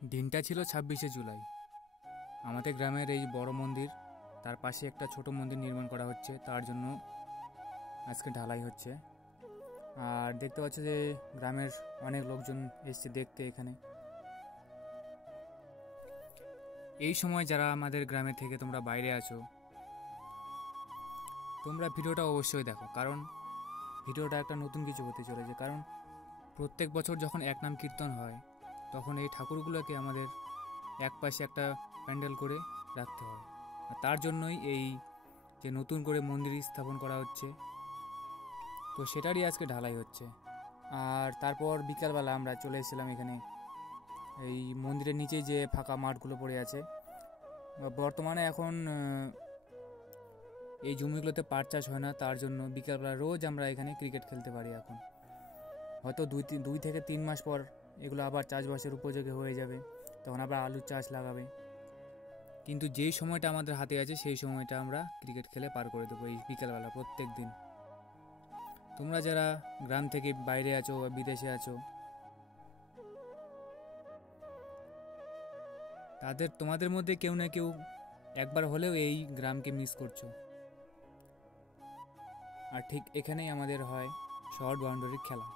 দিনটা ছিল 26শে জুলাই। আমাদের গ্রামের এই বড় মন্দির, তার পাশে একটা ছোট মন্দির নির্মাণ করা হচ্ছে, তার জন্য আজকে ঢালাই হচ্ছে। আর দেখতে পাচ্ছ যে গ্রামের অনেক লোকজন এসছে দেখতে এখানে। এই সময় যারা আমাদের গ্রামের থেকে তোমরা বাইরে আছো, তোমরা ভিডিওটা অবশ্যই দেখো, কারণ ভিডিওটা একটা নতুন কিছু হতে চলেছে। কারণ প্রত্যেক বছর যখন এক নাম কীর্তন হয়, তখন এই ঠাকুরগুলোকে আমাদের এক পাশে একটা প্যান্ডেল করে রাখতে হয়। আর তার জন্যই এই যে নতুন করে মন্দির স্থাপন করা হচ্ছে, তো সেটারই আজকে ঢালাই হচ্ছে। আর তারপর বিকালবেলা আমরা চলে এসেছিলাম এখানে, এই মন্দিরের নিচে যে ফাঁকা মাঠগুলো পড়ে আছে। বর্তমানে এখন এই জমিগুলোতে পাট চাষ হয় না, তার জন্য বিকালবেলা রোজ আমরা এখানে ক্রিকেট খেলতে পারি। এখন হয়তো 2 থেকে 3 মাস পর এগুলো আবার চাষবাসের উপযোগী হয়ে যাবে, তখন আবার আলুর চাষ লাগাবে। কিন্তু যেই সময়টা আমাদের হাতে আছে সেই সময়টা আমরা ক্রিকেট খেলে পার করে দেবো এই বিকালবেলা প্রত্যেক দিন। তোমরা যারা গ্রাম থেকে বাইরে আছো বা বিদেশে আছো, তোমাদের মধ্যে কেউ না কেউ একবার হলেও এই গ্রামকে মিস করছো। আর ঠিক এখানেই আমাদের হয় শর্ট বাউন্ডারির খেলা।